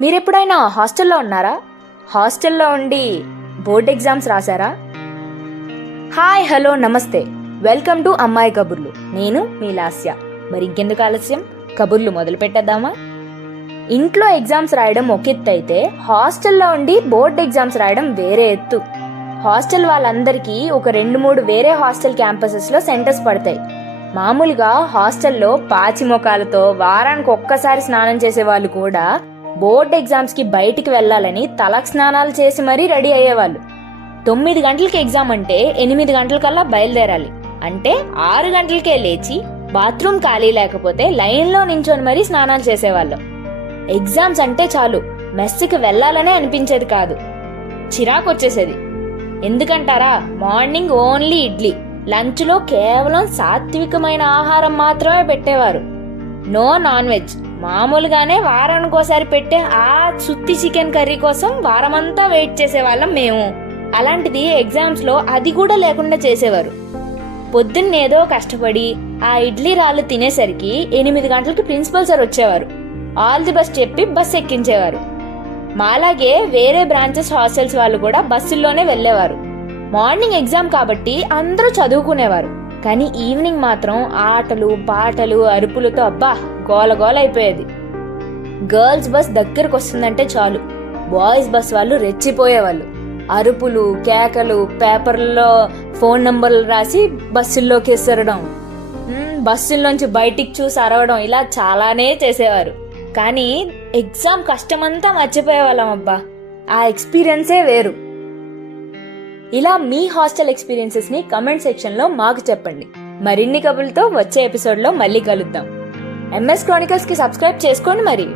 మీరెప్పుడైనా హాస్టల్లో ఉన్నారా? హాస్టల్లో ఉండి బోర్డ్ ఎగ్జామ్స్ రాశారా? హాయ్ హలో నమస్తే. వెల్కమ్ టు అమ్మాయి కబుర్లు. నేను మీ లాస్య. మరి ఇంకెందుకు ఆలస్యం? కబుర్లు మొదలు పెట్టేద్దామా? ఇంట్లో ఎగ్జామ్స్ రాయడం ఒక ఎత్తు అయితే హాస్టల్లో ఉండి బోర్డ్ ఎగ్జామ్స్ రాయడం వేరే ఎత్తు. హాస్టల్ వాళ్ళందరికీ ఒక రెండు మూడు వేరే హాస్టల్ క్యాంపసెస్లో సెంటర్స్ పడతాయి. మామూలుగా హాస్టల్లో పాచి ముఖాలతో వారానికి ఒక్కసారి స్నానం చేసే వాళ్ళు కూడా బోర్డ్ ఎగ్జామ్స్కి బయటికి వెళ్ళాలని తలకు స్నానాలు చేసి మరీ రెడీ అయ్యేవాళ్ళు. తొమ్మిది గంటలకి ఎగ్జామ్ అంటే ఎనిమిది గంటలకల్లా బయలుదేరాలి. అంటే ఆరు గంటలకే లేచి బాత్రూమ్ ఖాళీ లేకపోతే లైన్లో నించొని మరీ స్నానాలు చేసేవాళ్ళం. ఎగ్జామ్స్ అంటే చాలు మెస్సుకి వెళ్ళాలనే అనిపించేది కాదు. చిరాకు వచ్చేసేది. ఎందుకంటారా మార్నింగ్ ఓన్లీ ఇడ్లీ లంచ్లో కేవలం సాత్వికమైన ఆహారం మాత్రమే పెట్టేవారు. No non veg. మామూలుగానే వారానికి ఒకసారి పెట్టే ఆ సుత్తి చికెన్ కర్రీ కోసం వారమంతా వెయిట్ చేసేవాళ్ళం మేము. అలాంటిది ఎగ్జామ్స్లో అది కూడా లేకుండా చేసేవారు. పొద్దున్నేదో కష్టపడి ఆ ఇడ్లీ రాళ్ళు తినేసరికి ఎనిమిది గంటలకి ప్రిన్సిపల్ సార్ వచ్చేవారు. ఆల్ ది బస్ చెప్పి బస్ ఎక్కించేవారు. మాలాగే వేరే బ్రాంచెస్ హాస్టల్స్ వాళ్ళు కూడా బస్సుల్లోనే వెళ్ళేవారు. మార్నింగ్ ఎగ్జామ్ కాబట్టి అందరూ చదువుకునేవారు. కానీ ఈవినింగ్ మాత్రం ఆటలు పాటలు అరుపులతో అబ్బా! గోలగోల గోల అయిపోయేది గర్ల్స్ బస్ దగ్గరకు వస్తుందంటే చాలు. బాయ్స్ బస్ వాళ్ళు రెచ్చిపోయేవాళ్ళు. అరుపులు కేకలు పేపర్లలో ఫోన్ నంబర్లు రాసి బస్సుల్లోకి ఎసరడం. బస్సుల్లోంచి బయటికి చూసి అరవడం ఇలా చాలానే చేసేవారు. కానీ ఎగ్జామ్ కష్టమంతా మర్చిపోయేవాళ్ళం అబ్బా ఆ ఎక్స్పీరియన్సే వేరు. ఇలా మీ హాస్టల్ ఎక్స్పీరియన్సెస్ని కమెంట్ సెక్షన్లో మాకు చెప్పండి. మరిన్ని కబుల్తో వచ్చే ఎపిసోడ్లో మళ్ళీ కలుద్దాం. ఎంఎస్ క్రానికల్స్కి సబ్స్క్రైబ్ చేసుకోండి మరి.